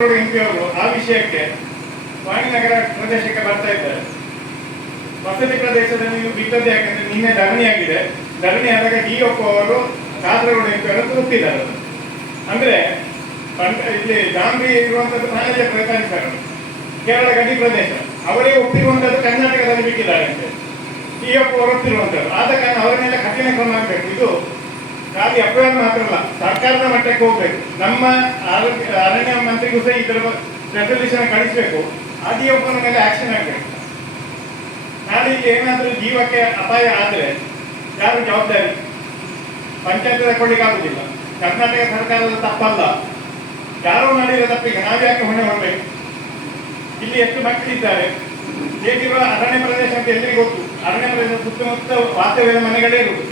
ಆ ವಿಷಯಕ್ಕೆ ವಾಣಿನಗರ ಪ್ರದೇಶಕ್ಕೆ ಬರ್ತಾ ಇದ್ದಾರೆ. ವಸತಿ ಪ್ರದೇಶದಲ್ಲಿ ನೀವು ಬಿಟ್ಟದ್ದು ಯಾಕಂದ್ರೆ ನಿನ್ನೆ ಧರಣಿ ಆಗಿದೆ. ಧರಣಿ ಆದಾಗ ಡಿಒ ಅವರು ಕಾಸರಗೋಡು ಎಂಪಿಯವರು ಒಪ್ಪಿದ್ದಾರೆ. ಅಂದ್ರೆ ಇಲ್ಲಿ ಜಾಂಬಿ ಇರುವಂತದ್ದು ಮ್ಯಾನೇಜರ್ ಪ್ರಯತ್ನಿಸ್ತಾರೆ. ಕೇರಳ ಗಡಿ ಪ್ರದೇಶ ಅವರೇ ಒಪ್ಪಿರುವಂತದ್ದು ಕರ್ನಾಟಕದಲ್ಲಿ ಬಿಟ್ಟಿದ್ದಾರೆ ಅಂತ ಡಿಒ ಅವರು ಒಪ್ಪಿರುವಂತದ್ದು. ಆದ ಕಾರಣ ಅವರ ಮೇಲೆ ಕಠಿಣ ಕ್ರಮ ಆಗಬೇಕು. ಇದು ಖಾಲಿ ಅಪರಾಧ ಮಾತ್ರ ಅಲ್ಲ, ಸರ್ಕಾರದ ಮಟ್ಟಕ್ಕೆ ಹೋಗ್ಬೇಕು. ನಮ್ಮ ಅರಣ್ಯ ಮಂತ್ರಿಗೂ ಸಹ ಇದರ ರೆಸಲ್ಯೂಷನ್ ಕಳಿಸ್ಬೇಕು. ಆ ಡಿಒನ ಮೇಲೆ ಆಕ್ಷನ್ ಆಗಬೇಕು. ನಾಳೆ ಇಲ್ಲಿ ಏನಾದರೂ ಜೀವಕ್ಕೆ ಅಪಾಯ ಆದರೆ ಯಾರು ಜವಾಬ್ದಾರಿ? ಪಂಚಾಯತ್ ತಗೊಳ್ಳಿಕ್ಕೆ ಆಗುದಿಲ್ಲ. ಕರ್ನಾಟಕ ಸರ್ಕಾರದ ತಪ್ಪಲ್ಲ, ಯಾರೋ ಮಾಡಿರೋ ತಪ್ಪಿಗೆ ನಾವ್ಯಾಕೆ ಹೊಣೆ ಮಾಡಬೇಕು? ಇಲ್ಲಿ ಎಷ್ಟು ಮಕ್ಕಳಿದ್ದಾರೆ, ಹೇಗಿರುವ ಅರಣ್ಯ ಪ್ರದೇಶ ಅಂತ ಎಲ್ರಿಗೂ ಗೊತ್ತು. ಅರಣ್ಯ ಪ್ರದೇಶ ಸುತ್ತಮುತ್ತ ವಾಸ್ತವ್ಯದ ಮನೆಗಳೇ ಇರುವುದು,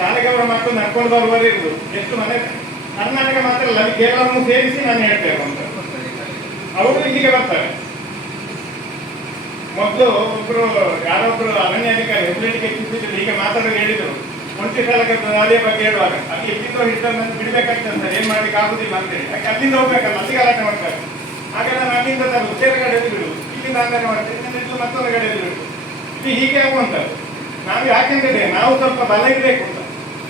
ಶಾಲೆಗೆ ಅವರ ಮಕ್ಕಳು ನಡ್ಕೊಂಡು ಬರುವವರೇ ಇರುವುದು. ಎಷ್ಟು ಮನೆ ಕರ್ನಾಟಕ ಮಾತ್ರ ಅಲ್ಲ, ಅಲ್ಲಿ ಕೇರಳವನ್ನು ಸೇರಿಸಿ ನಾನು ಹೇಳ್ತೇವೆ ಅಂತ ಅವರು ಇಲ್ಲಿಗೆ ಬರ್ತಾರೆ. ಮೊದಲು ಒಬ್ರು ಯಾರೊಬ್ರು ಅರಣ್ಯಾಧಿಕಾರಿ ಹೆಸರಿಟ್ಟಿಗೆ ಹೆಚ್ಚಿಸಿದ್ರು, ಈಗ ಮಾತಾಡೋದು ಹೇಳಿದ್ರು ಒಂಟಿ ಸಾಲಕ ದಾಳಿಯ ಬಗ್ಗೆ ಹೇಳುವಾಗ ಅಲ್ಲಿ ಎಲ್ಲಿಂದೋ ಹಿಡಿದನ್ನು ಬಿಡಬೇಕಾಗ್ತದೆ, ಏನ್ ಮಾಡ್ಲಿಕ್ಕೆ ಆಗುದಿಲ್ಲ ಅಂತೇಳಿ. ಯಾಕೆ ಅಲ್ಲಿಂದ ಹೋಗ್ಬೇಕಲ್ಲ, ಅಲ್ಲಿ ಗಲಾಟೆ ಮಾಡ್ತಾರೆ. ಹಾಗೆ ನಾನು ಅಲ್ಲಿಂದ ತರುದು ಬೇರೆ ಕಡೆಯಲ್ಲಿ ಬಿಡುದು, ಇಲ್ಲಿಂದ ಅಂಗಡಿ ಮಾಡ್ತೇವೆ, ಮತ್ತೊಂದು ಕಡೆಯಲ್ಲಿ ಬಿಡುದು. ಇದು ಹೀಗೆ ಆಗುವಂಥದ್ದು. ನಾವು ಯಾಕೆಂದ್ರೆ ನಾವು ಸ್ವಲ್ಪ ಬಲ ಇರಬೇಕು ಅಂತ,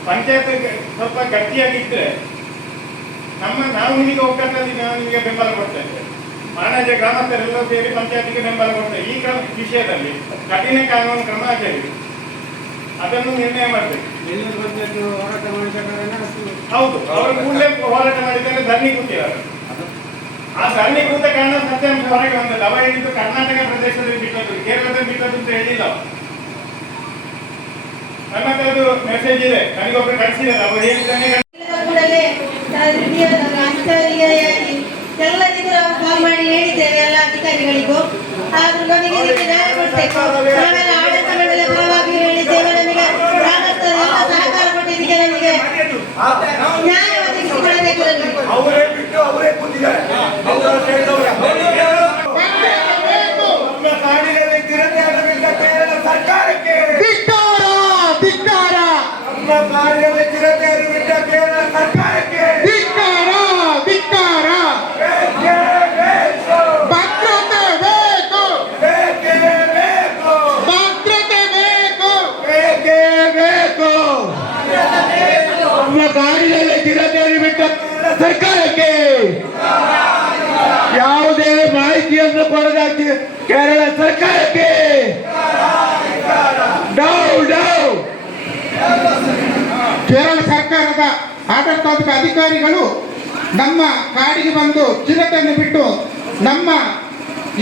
ಪಂಚಾಯತ್ ಸ್ವಲ್ಪ ಗಟ್ಟಿಯಾಗಿದ್ರೆ ನಾವು ನಿಮಗೆ ಒಗ್ಗಟ್ಟಲ್ಲಿ ನಾವು ನಿಮಗೆ ಬೆಂಬಲ ಕೊಡ್ತಾ ಇದ್ದೇವೆ. ಮಾನವ ಗ್ರಾಮಸ್ಥರೆಲ್ಲರೂ ಸೇರಿ ಪಂಚಾಯತಿಗೆ ಬೆಂಬಲ ಕೊಡ್ತೇವೆ. ಈ ವಿಷಯದಲ್ಲಿ ಕಠಿಣ ಕಾನೂನು ಕ್ರಮ ಆಗಬೇಕು, ಅದನ್ನು ನಿರ್ಣಯ ಮಾಡಬೇಕು. ಹೌದು, ಅವರು ಕೂಡಲೇ ಹೋರಾಟ ಮಾಡಿದ್ದಾರೆ, ಧರಣಿ ಕೂತಿದ್ದಾರೆ. ಆ ಧರಣಿ ಕೂತ ಕಾರಣ ಸತ್ಯಾಂಶ ಹೊರಗೆ ಬಂದದ್ದು. ಅವ ಹೇಳಿದ್ದು ಕರ್ನಾಟಕ ಪ್ರದೇಶದಲ್ಲಿ ಬಿಟ್ಟದ್ದು, ಕೇರಳದಲ್ಲಿ ಬಿಟ್ಟದ್ದು ಅಂತ ಹೇಳಿಲ್ಲ. ನನ್ನ ಹತ್ರ ಅದು ಮೆಸೇಜ್ ಇದೆ, ನನಗೊಬ್ಬರು ಕಳಿಸಿದ್ದಾರೆ. ಅವರು ಹೇಳಿದ್ದಾನೆ ಎಲ್ಲರಿಗೂ ನಾವು ಕಾಲ್ ಮಾಡಿ ಹೇಳಿದ್ದೇವೆ, ಎಲ್ಲ ಅಧಿಕಾರಿಗಳಿಗೂ. ಆದ್ರೂ ನಮಗೆ ಇದಕ್ಕೆ ನ್ಯಾಯ ಕೊಡ್ಬೇಕು. ನಾವೆಲ್ಲ ಆಡಳಿತ ಮಂಡಳಿಯ ಪರವಾಗಿ ಹೇಳಿದ್ದೇವೆ, ನಮಗೆ ಗ್ರಾಮಸ್ಥರು ಎಲ್ಲ ಸಹಕಾರ ಕೊಟ್ಟಿದ್ದಕ್ಕೆ ನಮಗೆ ನ್ಯಾಯ ಒದಗಿಸಿಕೊಡಬೇಕು. ಕಾಡಿನಲ್ಲಿ ಚಿರತೆಯನ್ನು ಬಿಟ್ಟ ಸರ್ಕಾರಕ್ಕೆ ಯಾವುದೇ ಮಾಹಿತಿಯನ್ನು ಕೊಡದ ಕೇರಳ ಸರ್ಕಾರಕ್ಕೆ ಕೇರಳ ಸರ್ಕಾರದ ಆಡಳಿತಾತ್ಮಕ ಅಧಿಕಾರಿಗಳು ನಮ್ಮ ಕಾಡಿಗೆ ಬಂದು ಚಿರತೆಯನ್ನು ಬಿಟ್ಟು ನಮ್ಮ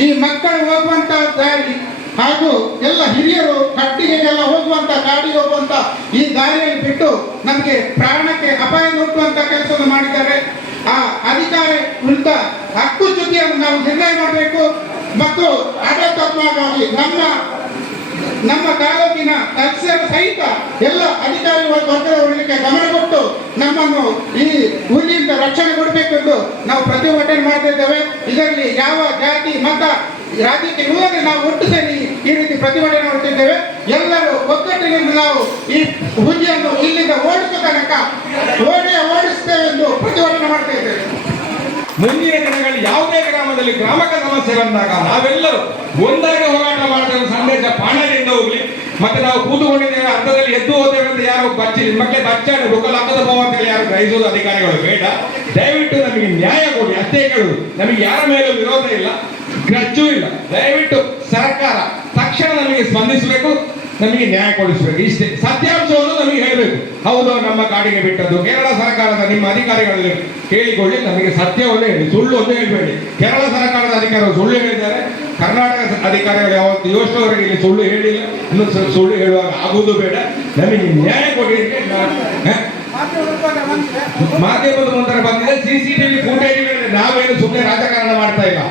ಈ ಮಕ್ಕಳು ಹೋಗುವಂತ ದಾರಿ ಹಾಗೂ ಎಲ್ಲ ಹಿರಿಯರು ಕಟ್ಟಿಗೆಗೆಲ್ಲ ಹೋಗುವಂತ ಕಾಡಿಗೆ ಹೋಗುವಂತ ಈ ದಾರಿಯಲ್ಲಿ ಬಿಟ್ಟು ನಮಗೆ ಪ್ರಾಣಕ್ಕೆ ಅಪಾಯ ಹುಟ್ಟುವಂತ ಕೆಲಸವನ್ನು ಮಾಡಿದ್ದಾರೆ. ಆ ಅಧಿಕಾರಿ ವಿರುದ್ಧ ಹಕ್ಕುಚ್ಯುತಿಯನ್ನು ನಾವು ನಿರ್ಣಯ ಮಾಡಬೇಕು ಮತ್ತು ಆಡಳಿತಾತ್ಮಕವಾಗಿ ನಮ್ಮ ತಾಲೂಕಿನ ತಹಸೀಲ್ದಾರ್ ಸಹಿತ ಎಲ್ಲ ಅಧಿಕಾರಿ ವರ್ಗದವರಿಗೆ ಗಮನ ಕೊಟ್ಟು ನಮ್ಮನ್ನು ಈ ಹುಲಿಯಿಂದ ರಕ್ಷಣೆ ಕೊಡಬೇಕೆಂದು ನಾವು ಪ್ರತಿಭಟನೆ ಮಾಡ್ತಾ ಇದ್ದೇವೆ. ಇದರಲ್ಲಿ ಯಾವ ಜಾತಿ ಮತ ರಾಜ್ಯಕ್ಕೆ ಇಲ್ಲದೆ ನಾವು ಒಟ್ಟು ಸೇರಿ ಈ ರೀತಿ ಪ್ರತಿಭಟನೆ ಮಾಡುತ್ತಿದ್ದೇವೆ. ಎಲ್ಲರೂ ಒಗ್ಗಟ್ಟಿನಿಂದ ನಾವು ಈ ಹುಲಿಯನ್ನು ಇಲ್ಲಿಂದ ಓಡಿಸುವ ತನಕ ಓಡಿಸ್ತೇವೆ ಎಂದು ಪ್ರತಿಭಟನೆ ಮಾಡ್ತಾ ಇದ್ದೇವೆ. ಮುಂದಿನ ದಿನಗಳಲ್ಲಿ ಯಾವುದೇ ಗ್ರಾಮದಲ್ಲಿ ಗ್ರಾಮಕ ಸಮಸ್ಯೆ ಬಂದಾಗ ನಾವೆಲ್ಲರೂ ಒಂದಾಗಿ ಹೋರಾಟ ಮಾಡುವ ಸಂದೇಶ ಪಾಣದಿಂದ ಹೋಗ್ಲಿ. ಮತ್ತೆ ನಾವು ಕೂತುಕೊಂಡಿದ್ದೇವೆ, ಅರ್ಥದಲ್ಲಿ ಎದ್ದು ಹೋದ್ದೇವೆ ಅಂತ ಯಾರು ಮಕ್ಕಳೇ ಬಚ್ಚಾಡ ಬುಕ್ಕಲಾಗದ ಹೋಗುವ ಅಂತ ಯಾರು ಗ್ರಹಿಸುವುದು ಅಧಿಕಾರಿಗಳು ಬೇಡ. ದಯವಿಟ್ಟು ನಮಗೆ ನ್ಯಾಯ ಕೊಡಿ, ಅಷ್ಟೇ ಕೇಳುವುದು. ನಮಗೆ ಯಾರ ಮೇಲೂ ವಿರೋಧ ಇಲ್ಲ, ಗ್ರಜ್ಜೂ ಇಲ್ಲ. ದಯವಿಟ್ಟು ಸರ್ಕಾರ ತಕ್ಷಣ ನಮಗೆ ಸ್ಪಂದಿಸಬೇಕು, ನಮಗೆ ನ್ಯಾಯ ಕೊಡಿಸಬೇಕು. ಇಷ್ಟೇ ಸತ್ಯಾಂಶವನ್ನು ನಮಗೆ ಹೇಳಬೇಕು. ಹೌದು, ನಮ್ಮ ಕಾಡಿಗೆ ಬಿಟ್ಟದ್ದು ಕೇರಳ ಸರ್ಕಾರದ ನಿಮ್ಮ ಅಧಿಕಾರಿಗಳಲ್ಲಿ ಕೇಳಿಕೊಳ್ಳಿ, ನಮಗೆ ಸತ್ಯವನ್ನು ಹೇಳಿ, ಸುಳ್ಳು ಒಂದು ಹೇಳಬೇಡಿ. ಕೇರಳ ಸರ್ಕಾರದ ಅಧಿಕಾರಿಗಳು ಸುಳ್ಳು ಹೇಳಿದ್ದಾರೆ, ಕರ್ನಾಟಕ ಅಧಿಕಾರಿಗಳು ಯಾವತ್ತು ಯೋಚನೆವರೆಗೆ ಇಲ್ಲಿ ಸುಳ್ಳು ಹೇಳಿಲ್ಲ, ಇನ್ನು ಸುಳ್ಳು ಹೇಳುವಾಗ ಆಗುವುದು ಬೇಡ. ನಮಗೆ ನ್ಯಾಯ ಕೊಡಿ. ಮಾಧ್ಯಮದ ಮುಂದೆ ಬಂದಿದೆ, CCTV ಫುಟೇಜ್. ನಾವೇನು ಸುಮ್ಮನೆ ರಾಜಕಾರಣ ಮಾಡ್ತಾ ಇಲ್ಲ.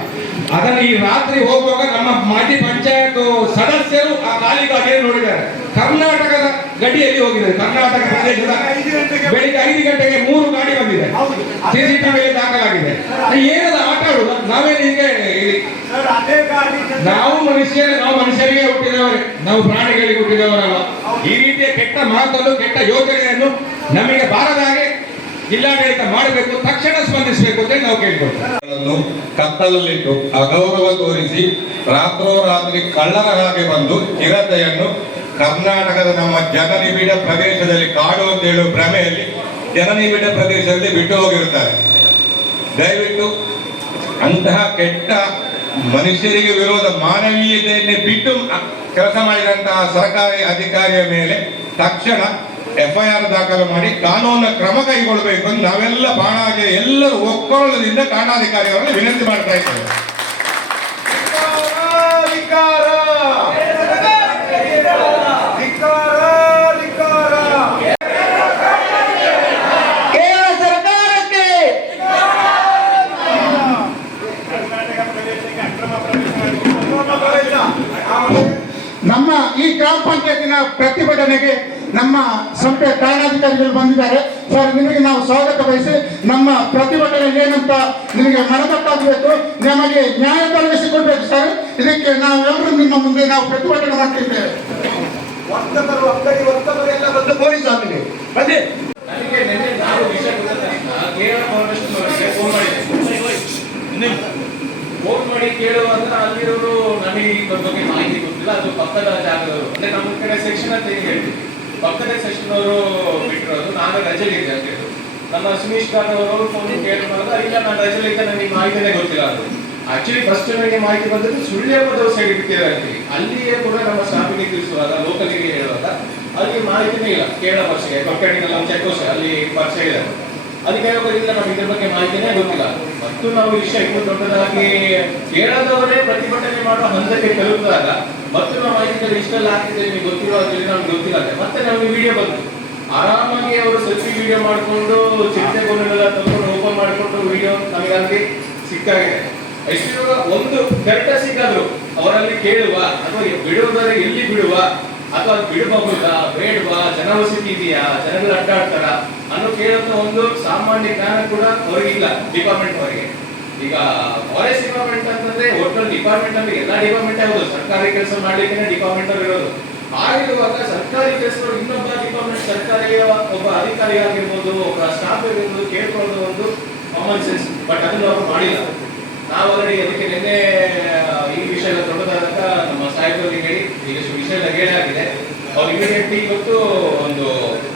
ಅದನ್ನು ಈ ರಾತ್ರಿ ಹೋಗುವಾಗ ನಮ್ಮ ಮಾಜಿ ಪಂಚಾಯತ್ ಸದಸ್ಯರು ಆ ಖಾಲಿ ಗಾಡಿಯನ್ನು ನೋಡಿದ್ದಾರೆ. ಕರ್ನಾಟಕದ ಗಡಿಯಲ್ಲಿ ಹೋಗಿದ್ದಾರೆ. ಕರ್ನಾಟಕ ಪ್ರದೇಶದ ಬೆಳಿಗ್ಗೆ 5 ಗಂಟೆಗೆ 3 ಗಾಡಿ ಬಂದಿದೆ, CCTV ದಾಖಲಾಗಿದೆ. ಏನದ ಆಟ ಆಡುದು? ನಾವೇನು ಹೀಗೆ? ನಾವು ಮನುಷ್ಯರಿಗೆ ಹುಟ್ಟಿದವರೇ, ನಾವು ಪ್ರಾಣಿಗಳಿಗೆ ಹುಟ್ಟಿದವರಲ್ಲ. ಈ ರೀತಿಯ ಕೆಟ್ಟ ಮಾತನ್ನು, ಕೆಟ್ಟ ಯೋಚನೆಯನ್ನು ನಮಗೆ ಬಾರದ ಹಾಗೆ ಜಿಲ್ಲಾಡಳಿತ ಮಾಡಬೇಕು, ತಕ್ಷಣ ಸ್ಪಂದಿಸಬೇಕು ಅಂತ ನಾವು ಕೇಳ್ಕೊಳ್ತೇವೆ. ಕತ್ತಲಲ್ಲಿಟ್ಟು ಅಗೌರವ ತೋರಿಸಿ ರಾತ್ರೋರಾತ್ರಿ ಕಳ್ಳರ ಹಾಗೆ ಬಂದು ಚಿರತೆಯನ್ನು ಕರ್ನಾಟಕದ ನಮ್ಮ ಜನನಿಬಿಡ ಪ್ರದೇಶದಲ್ಲಿ ಕಾಡು ಅಂತ ಹೇಳುವ ಭ್ರಮೆಯಲ್ಲಿ ಜನನಿಬಿಡ ಪ್ರದೇಶದಲ್ಲಿ ಬಿಟ್ಟು ಹೋಗಿರುತ್ತಾರೆ. ದಯವಿಟ್ಟು ಅಂತಹ ಕೆಟ್ಟ ಮನುಷ್ಯರಿಗೆ ವಿರೋಧ ಮಾನವೀಯತೆಯನ್ನೇ ಬಿಟ್ಟು ಕೆಲಸ ಮಾಡಿದಂತಹ ಸರ್ಕಾರಿ ಅಧಿಕಾರಿಯ ಮೇಲೆ ತಕ್ಷಣ FIR ದಾಖಲು ಮಾಡಿ ಕಾನೂನಿನ ಕ್ರಮ ಕೈಗೊಳ್ಳಬೇಕು ಅಂತ ನಾವೆಲ್ಲ ಬಾಣಾಗೆ ಎಲ್ಲರೂ ಒಕ್ಕೊರಳದಿಂದ ಠಾಣಾಧಿಕಾರಿಯವರಲ್ಲಿ ವಿನಂತಿ ಮಾಡ್ತಾ ಇದ್ದೇವೆ. ನಮ್ಮ ಈ ಗ್ರಾಮ ಪಂಚಾಯತಿನ ಪ್ರತಿಭಟನೆಗೆ ನಮ್ಮ ಸಂಪೆ ಠಾಣಾಧಿಕಾರಿಗಳು ಬಂದಿದ್ದಾರೆ. ಸರ್, ನಿಮಗೆ ನಾವು ಸ್ವಾಗತ ಬಯಸಿ ನಮ್ಮ ಪ್ರತಿಭಟನೆ ಏನಂತ ನಿಮಗೆ ಮನದಟ್ಟಾಗಬೇಕು, ನಮಗೆ ನ್ಯಾಯ ದೊರಕಿಸಿಕೊಡ್ಬೇಕು ಸರ್. ಇದಕ್ಕೆ ನಾವೆಲ್ಲರೂ ನಿಮ್ಮ ಮುಂದೆ ನಾವು ಪ್ರತಿಭಟನೆ ಮಾಡ್ತಿದ್ದೇವೆ. ಎಲ್ಲ ಬಂದು ಪೊಲೀಸ್ ಆಗಿದೆ ಬನ್ನಿ. ನನಗೆ ನಿನ್ನೆ ನಾವು ವಿಷಯ ಕೇರಳ ಫೌಂಡೇಶನ್ ಅವರಿಗೆ ಫೋನ್ ಮಾಡಿ ಕೇಳುವಾಗ ಅಲ್ಲಿರೋರು ನನಗೆ ಇದ್ರ ಬಗ್ಗೆ ಮಾಹಿತಿ ಗೊತ್ತಿಲ್ಲ, ಅದು ಪಕ್ಕದ ಜಾಗದವರು, ಅಂದ್ರೆ ನಮ್ಮ ಕಡೆ ಸೆಕ್ಷನ್ ಅಂತ ಹೇಗೆ ಹೇಳ್ತೀವಿ, ಪಕ್ಕದ ಸೆಕ್ಷನ್ ಅವರು ಬಿಟ್ಟಿರೋದು. ನಾನು ರಜೆಲಿದ್ದೆ ಅಂತ ಹೇಳಿದ್ರು. ನಮ್ಮ ಸುನೀಶ್ ಖಾನ್ ಅವರು ಫೋನ್ ಕೇಳುವಾಗ ಇಲ್ಲ ನಾನು ರಜೆಲಿದ್ದೆ, ನನಗೆ ಮಾಹಿತಿನೇ ಗೊತ್ತಿಲ್ಲ ಅದು. ಆಕ್ಚುಲಿ ಫಸ್ಟ್ ನನಗೆ ಮಾಹಿತಿ ಬಂದದ್ದು ಸುಳ್ಯಪ್ಪದವ್ರ ಸೈಡ್ ಬಿಟ್ಟಿದ್ದಾರೆ. ಅಲ್ಲಿಯೇ ಕೂಡ ನಮ್ಮ ಸ್ಟಾಫಿಗೆ ತಿಳಿಸುವಾಗ, ಲೋಕಲಿಗೆ ಹೇಳುವಾಗ ಅಲ್ಲಿ ಮಾಹಿತಿನೇ ಇಲ್ಲ. ಕೇರಳ ಭಾಷೆಗೆ ಕೊಕ್ಕಣಿಗೆಲ್ಲ ಚೆಕ್ ಕೋಶ ಅಲ್ಲಿ ಪರಿಚಯ ಇದೆ, ಅದಕ್ಕೆ ಇಲ್ಲ ನಮ್ಗೆ ಇದ್ರ ಬಗ್ಗೆ ಮಾಹಿತಿನೇ ಗೊತ್ತಿಲ್ಲ. ಮತ್ತು ನಾವು ವಿಷಯ ಇನ್ನೂ ದೊಡ್ಡದಾಗಿ ಕೇರಳದವರೇ ಪ್ರತಿಭಟನೆ ಮಾಡುವ ಹಂತಕ್ಕೆ ತಲುಪಿದಾಗ ಮತ್ತು ನಾವು ಮಾಹಿತಿಗಳು ಇಷ್ಟೆಲ್ಲ ಆಗ್ತಿದೆ ನಿಮಗೆ ಗೊತ್ತಿರೋ ನಮ್ಗೆ ಗೊತ್ತಿಲ್ಲ. ಮತ್ತೆ ನಮಗೆ ವಿಡಿಯೋ ಬಂತು, ಆರಾಮಾಗಿ ಅವರು ಸೆಲ್ಫಿ ವಿಡಿಯೋ ಮಾಡಿಕೊಂಡು ಚಿರತೆಗಳನ್ನೆಲ್ಲ ತಗೊಂಡು ಓಪನ್ ಮಾಡಿಕೊಂಡು ವಿಡಿಯೋ ನಮಗಲ್ಲಿ ಸಿಕ್ಕಾಗಿದೆ. ಎಷ್ಟು ಒಂದು ಕರೆಕ್ಟ್ ಸಿಕ್ಕಾದ್ರು ಅವರಲ್ಲಿ ಕೇಳುವ ಅಥವಾ ಬಿಡುವುದರೆ ಎಲ್ಲಿ ಬಿಡುವ ಅಥವಾ ಬಿಡಬಹುದಾ ಬೇಡವಾ, ಜನವಸತಿ ಇದೆಯಾ, ಜನಗಳು ಅಡ್ಡಾಡ್ತಾರ ಅನ್ನೋ ಕೇಳುವಂತ ಒಂದು ಸಾಮಾನ್ಯ ಜ್ಞಾನ ಕೂಡ ಹೊರಗಿಲ್ಲ ಡಿಪಾರ್ಟ್ಮೆಂಟ್ ಹೊರಗೆ. ಈಗ ಫಾರೆಸ್ಟ್ ಡಿಪಾರ್ಟ್ಮೆಂಟ್ ಅಂತಂದ್ರೆ ಒಟ್ಟೊಂದು ಡಿಪಾರ್ಟ್ಮೆಂಟ್ ಅಂದ್ರೆ ಎಲ್ಲಾ ಡಿಪಾರ್ಟ್ಮೆಂಟ್ ಯಾವುದು ಸರ್ಕಾರಿ ಕೆಲಸ ಮಾಡ್ಲಿಕ್ಕೆ ಡಿಪಾರ್ಟ್ಮೆಂಟ್ ಅಲ್ಲಿ ಇರೋದು. ಆಗಿರುವಾಗ ಸರ್ಕಾರಿ ಕೆಲಸಗಳು ಇನ್ನೊಬ್ಬ ಡಿಪಾರ್ಟ್ಮೆಂಟ್ ಸರ್ಕಾರಿ ಒಬ್ಬ ಅಧಿಕಾರಿ ಆಗಿರ್ಬೋದು, ಒಬ್ಬ ಸ್ಟಾಫ್ ಆಗಿರ್ಬೋದು ಕೇಳ್ಕೊಳ್ಳೋದು ಒಂದು ಕಾಮನ್ ಸೆನ್ಸ್. ಬಟ್ ಅದನ್ನು ಅವರು ಮಾಡಿಲ್ಲ. ನಾವು ಆಲ್ರೆಡಿ ಅದಕ್ಕೆ ನಿನ್ನೆ ಈ ವಿಷಯ ಎಲ್ಲ ದೊಡ್ಡದಾದಾಗ ನಮ್ಮ ಸಾಹೇಬರಿಗೆ ಹೇಳಿ ಈಗ ವಿಷಯ ಎಲ್ಲ ಹೇಳಾಗಿದೆ. ಅವ್ರು ಇಮಿಡಿಯೇಟ್ಲಿ ಇವತ್ತು ಒಂದು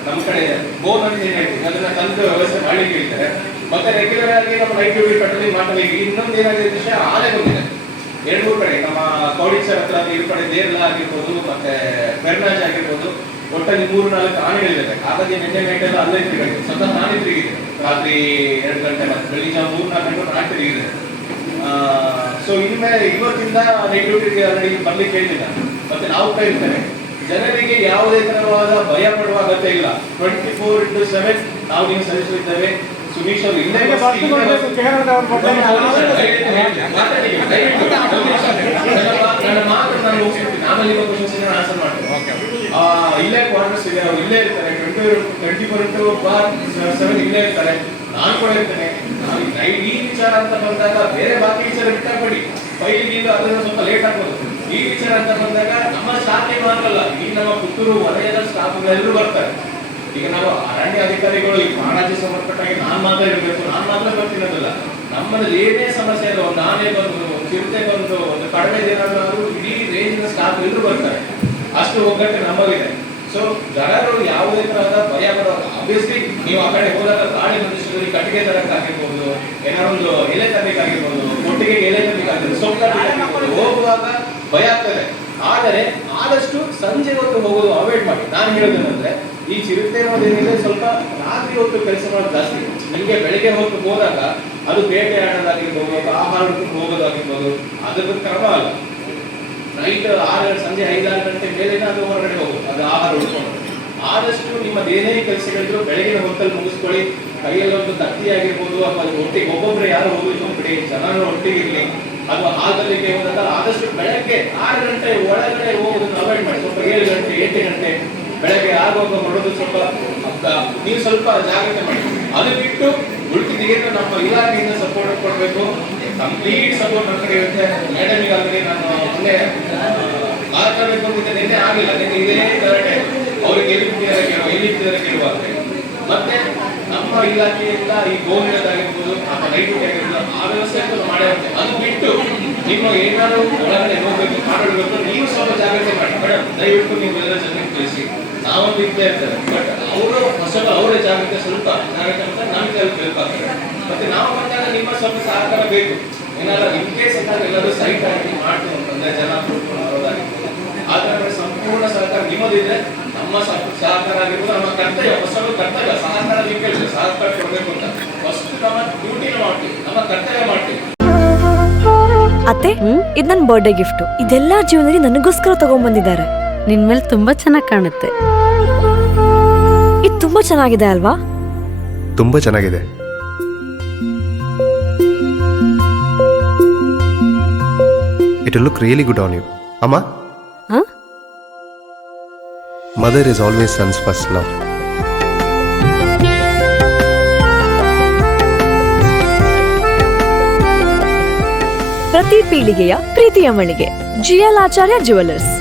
ನಮ್ಮ ಕಡೆ ಬೋನ್ ಅಂತ ಏನ್ ಹೇಳ್ತೀವಿ ಅದನ್ನ ತಂದು ವ್ಯವಸ್ಥೆ ಮಾಡಿ ಹೇಳಿದ್ದಾರೆ. ಮತ್ತೆ ರೆಗ್ಯುಲರ್ ಆಗಿ ನಮ್ಮ ನೈಟ್ ಡ್ಯೂಟಿ ಪೆಟ್ರೋಲಿಂಗ್ ಮಾಡ್ತೀವಿ. ಇನ್ನೊಂದು ಏನಾಗಿದೆ ವಿಷಯ ಆನೆ ಬಂದಿದೆ 2-3 ಕಡೆ, ನಮ್ಮ ಕೌಡಿಸರ್ ಹತ್ರ ಈ ಕಡೆ ದೇರ್ಲ ಆಗಿರ್ಬೋದು, ಮತ್ತೆ ಬೆರ್ನಾಜ್ ಆಗಿರ್ಬೋದು, ಒಟ್ಟಲ್ಲಿ 3-4 ಆನೆಗಳಿದೆ. ಹಾಗಾಗಿ ನಿನ್ನೆ ನೈಟ್ ಎಲ್ಲ ಅಲ್ಲೇ ತಿರುಗಿದೆ, ಸ್ವತಃ ನಾನೇ ತಿರುಗಿದೆ. ರಾತ್ರಿ 2 ಗಂಟೆ ಮತ್ತೆ ಬೆಳಿಗ್ಗೆ 3-4 ಗಂಟೆ ನಾನೇ ತಿರುಗಿದೆ. ಸೊ ಇನ್ಮೇಲೆ ಇವತ್ತಿಂದ ನೈಟ್ ಡ್ಯೂಟಿಗೆ ಆಲ್ರೆಡಿ ಬರ್ಲಿಕ್ಕೆ ಹೇಳಿಲ್ಲ. ಮತ್ತೆ ನಾವು ಕೈರ್ತೇನೆ, ಜನರಿಗೆ ಯಾವುದೇ ತರವಾದ ಭಯ ಪಡುವ ಅಗತ್ಯ ಇಲ್ಲ. 24/7 ನಾವು ನೀವು ಸಲ್ಲಿಸುತ್ತಿದ್ದೇವೆ. ಸುನೀಶ್ ಅವರು ಇಲ್ಲೇ ನನ್ನ ಮಾತು ನಾನು ಮುಗಿಸ್ಬಿಡ್ತೀನಿ, ಆಮೇಲೆ ಇವಾಗ ಕ್ವಶನ್ಸ್ ಆನ್ಸರ್ ಮಾಡ್ತೀನಿ. ಇಲ್ಲೇ ಕ್ವಾರ್ಟರ್ಸ್ ಇದೆ, ಅವ್ರು ಇಲ್ಲೇ ಇರ್ತಾರೆ. 24/7 ಇಲ್ಲೇ ಇರ್ತಾರೆ. ನಾನು ಕೂಡ ಇರ್ತೇನೆ. ಈ ವಿಚಾರ ಅಂತ ಬಂದಾಗ ಬೇರೆ ಬಾಕಿ ವಿಚಾರ ಬಿಟ್ಟಾಗ್ಬೇಡಿ. ಫೈಲಿಂದ ಅದನ್ನು ಸ್ವಲ್ಪ ಲೇಟ್ ಆಗ್ಬೋದು. ಈ ವಿಚಾರ ಅಂತ ಬಂದಾಗ ನಮ್ಮ ಸ್ಟಾಫ್ ಮಾತ್ರ ಅಲ್ಲ, ಈ ನಮ್ಮ ಪುತ್ತೂರು ವಲಯದ ಸ್ಟಾಫ್ಗಳೆಲ್ಲರೂ ಬರ್ತಾರೆ. ಈಗ ನಾವು ಅರಣ್ಯ ಅಧಿಕಾರಿಗಳು ಈ ಪ್ರಾಣಾಜಿ ಸಂಬಂಧಪಟ್ಟಾಗಿ ನಾನು ಮಾತ್ರ ಇರಬೇಕು, ನಾನು ಮಾತ್ರ ಬರ್ತಿರೋದಿಲ್ಲ. ನಮ್ಮಲ್ಲಿ ಏನೇ ಸಮಸ್ಯೆ ಇಲ್ಲ, ಒಂದು ಆನೆ ಬಂದು, ಒಂದು ಚಿರತೆ ಬಂದು, ಒಂದು ಕಡಿಮೆ ಏನಾದರೂ ಇಡೀ ರೇಂಜಿನ ಸ್ಟಾಫ್ ಎಲ್ಲರೂ ಬರ್ತಾರೆ. ಅಷ್ಟು ಒಗ್ಗಟ್ಟು ನಮ್ಮಲ್ಲಿದೆ. ಸೊ ಜನರು ಯಾವುದೇ ತರಹದ ಭಯ ಪಡೋದು. ಆಬ್ವಿಯಸ್ಲಿ ನೀವು ಆ ಕಡೆ ಹೋದಾಗ ಗಾಳಿ ಮನುಷ್ಯರಿಗೆ ಕಟ್ಟಿಗೆ ತರಕ್ಕಾಗಿರ್ಬೋದು, ಏನಾರೊಂದು ಎಲೆ ತರಬೇಕಾಗಿರ್ಬೋದು, ಒಟ್ಟಿಗೆ ಎಲೆ ತರಬೇಕಾಗಿರ್ಬೋದು, ಸೊಪ್ಪು ಹೋಗುವಾಗ ಭಯ ಆಗ್ತದೆ. ಆದರೆ ಆದಷ್ಟು ಸಂಜೆ ಹೊತ್ತು ಹೋಗೋದು ಅವಾಯ್ಡ್ ಮಾಡಿ. ನಾನು ಹೇಳೋದೇನಂದ್ರೆ ಈ ಚಿರತೆ ಅನ್ನೋದೇನಿದೆ ಸ್ವಲ್ಪ ರಾತ್ರಿ ಹೊತ್ತು ಕೆಲಸ ಮಾಡೋದು ಜಾಸ್ತಿ. ನಿಮಗೆ ಬೆಳಿಗ್ಗೆ ಹೊತ್ತು ಹೋದಾಗ ಅದು ಬೇಟೆ ಆಡೋದಾಗಿರ್ಬೋದು, ಆಹಾರ ಹೋಗೋದಾಗಿರ್ಬೋದು, ಅದಕ್ಕೆ ಕ್ರಮ ಅಲ್ಲ. ನೈಟ್ 6 ಸಂಜೆ 5-6 ಗಂಟೆ ಮೇಲೆ ಅದು ಹೊರಗಡೆ ಹೋಗೋದು, ಅದು ಆಹಾರ ಉಳ್ಕೊಂಡು. ಆದಷ್ಟು ನಿಮ್ಮದೇನೇ ಕೆಲಸಗಳಿದ್ರು ಬೆಳಗಿನ ಹೊತ್ತಲ್ಲಿ ಮುಗಿಸ್ಕೊಳ್ಳಿ. ಕೈಯಲ್ಲಿ ಒಂದು ತತ್ತಿ ಆಗಿರ್ಬೋದು ಅಥವಾ ಒಟ್ಟಿಗೆ ಒಬ್ಬೊಬ್ಬರೇ ಯಾರು ಹೋಗ್ಲಿಕ್ಕೆ ಬಿಡಿ, ಜನರು ಒಟ್ಟಿಗಿರ್ಲಿ. ಅಥವಾ ಹಾಲ್ಗಳಿಗೆ ಹೋದಾಗ ಆದಷ್ಟು ಬೆಳಗ್ಗೆ 6 ಗಂಟೆ ಒಳಗಡೆ ಹೋಗೋದನ್ನು ಅವಾಯ್ಡ್ ಮಾಡಿ. ಸ್ವಲ್ಪ 7 ಗಂಟೆ 8 ಗಂಟೆ ಬೆಳಗ್ಗೆ ಆಗುವಾಗ ಹೊರಡೋದು ಸ್ವಲ್ಪ ನೀವು ಸ್ವಲ್ಪ ಜಾಗ್ರತೆ ಮಾಡಿ. ಅದು ಬಿಟ್ಟು ಉಳಿದಿದ್ದೇನು ನಮ್ಮ ಇಲಾಖೆಯಿಂದ ಸಪೋರ್ಟ್ ಕೊಡಬೇಕು. ಕಂಪ್ಲೀಟ್ ಸಪೋರ್ಟ್ ನಮ್ಮ ಕಡೆ ಇರುತ್ತೆ. ಮೇಡಮಿಗೆ ಆಲ್ರೆಡಿ ನಾನು ಮೊನ್ನೆ ಮಾತಾಡಬೇಕು ಅಂತಿದ್ದೆ, ನಿನ್ನೆ ಆಗಲಿಲ್ಲ. ನಿನ್ನೆ ಇದೇ ಕರೆಕ್ಟ್ ಅವ್ರಿಗೆ ಎಲ್ಲಿ ಬಿಟ್ಟಿದ್ದಾರೆ ಕೇಳುವ, ಎಲ್ಲಿ ಬಿಟ್ಟಿದ್ದಾರೆ ಕೇಳುವ. ಮತ್ತೆ ನಮ್ಮ ನಮ್ಮ ಇಲಾಖೆಯಿಂದ ಈ ಗೋವಿಂದಾಗಿರ್ಬೋದು ಅಥವಾ ಲೈಟ್ ಆಗಿರ್ಬೋದು ಆ ವ್ಯವಸ್ಥೆ ಮಾಡಿರುತ್ತೆ. ಅದು ಬಿಟ್ಟು ನಿಮ್ಮ ಏನಾದ್ರು ಒಳಗಡೆ ಹೋಗ್ಬೇಕು ಮಾತಾಡಬೇಕು ನೀವು ಸ್ವಲ್ಪ ಜಾಗ್ರತೆ ಮಾಡಿ ಮೇಡಮ್, ದಯವಿಟ್ಟು ನೀವು ಎಲ್ಲ ಜನರಿಗೆ ತಿಳಿಸಿ. ನಾವೊಂದು ಇದ್ದೇ ಇರ್ತೇವೆ, ಬಟ್ ಅವರು ಹೊಸ ಅವರ ಜಾಗ್ರತೆ ಸ್ವಲ್ಪ ಜಾಗ್ರತೆ ಅಂತ ನಮಗೆ ಅಲ್ಲಿ ಬೇಕಾಗ್ತದೆ. ಮತ್ತೆ ನಾವು ಬಂದಾಗ ನಿಮ್ಮ ಸ್ವಲ್ಪ ಸಹಕಾರ ಬೇಕು. ಏನಾದ್ರು ಇನ್ ಕೇಸ್ ಏನಾದ್ರು ಎಲ್ಲರೂ ಸೈಟ್ ಆಗಿ ಮಾಡ್ತೀವಿ ಅಂತಂದ್ರೆ ಜನ ಕೂತ್ಕೊಂಡು ಬರೋದಾಗಿರ್ಬೋದು, ಆದ್ರೆ ಸಂಪೂರ್ಣ ಸಹಕಾರ ನಿಮ್ಮದಿದೆ. ನಮ್ಮ ಸಹಕಾರ ಆಗಿರ್ಬೋದು, ನಮ್ಮ ಕರ್ತವ್ಯ, ಹೊಸ ಕರ್ತವ್ಯ ಸಹಕಾರ ನೀವು ಕೇಳಿದ್ರೆ ಸಹಕಾರ ಕೊಡಬೇಕು ಅಂತ ಫಸ್ಟ್ ನಮ್ಮ ಡ್ಯೂಟಿನ ಮಾಡ್ತೀವಿ, ನಮ್ಮ ಕರ್ತವ್ಯ ಮಾಡ್ತೀವಿ. ಅತ್ತೆ, ಇದು ನನ್ನ ಬರ್ಡೇ ಗಿಫ್ಟ್. ಇದೆಲ್ಲ ಜೀವನದಲ್ಲಿ ನನಗೋಸ್ಕರ ತಗೊಂಡ್ಬಂದಿದ್ದಾರೆ. ನಿನ್ ಮೇಲೆ ತುಂಬಾ ಚೆನ್ನಾಗಿ ಕಾಣುತ್ತೆ. ಇದು ತುಂಬಾ ಚೆನ್ನಾಗಿದೆ ಅಲ್ವಾ? ತುಂಬಾ ಚೆನ್ನಾಗಿದೆ. It will look really good on you. Amma? Huh? Mother is always son's first love. ಪ್ರತಿ ಪೀಳಿಗೆಯ ಪ್ರೀತಿಯ ಮಳಿಗೆ GL ಆಚಾರ್ಯ ಜ್ಯುವೆಲರ್ಸ್.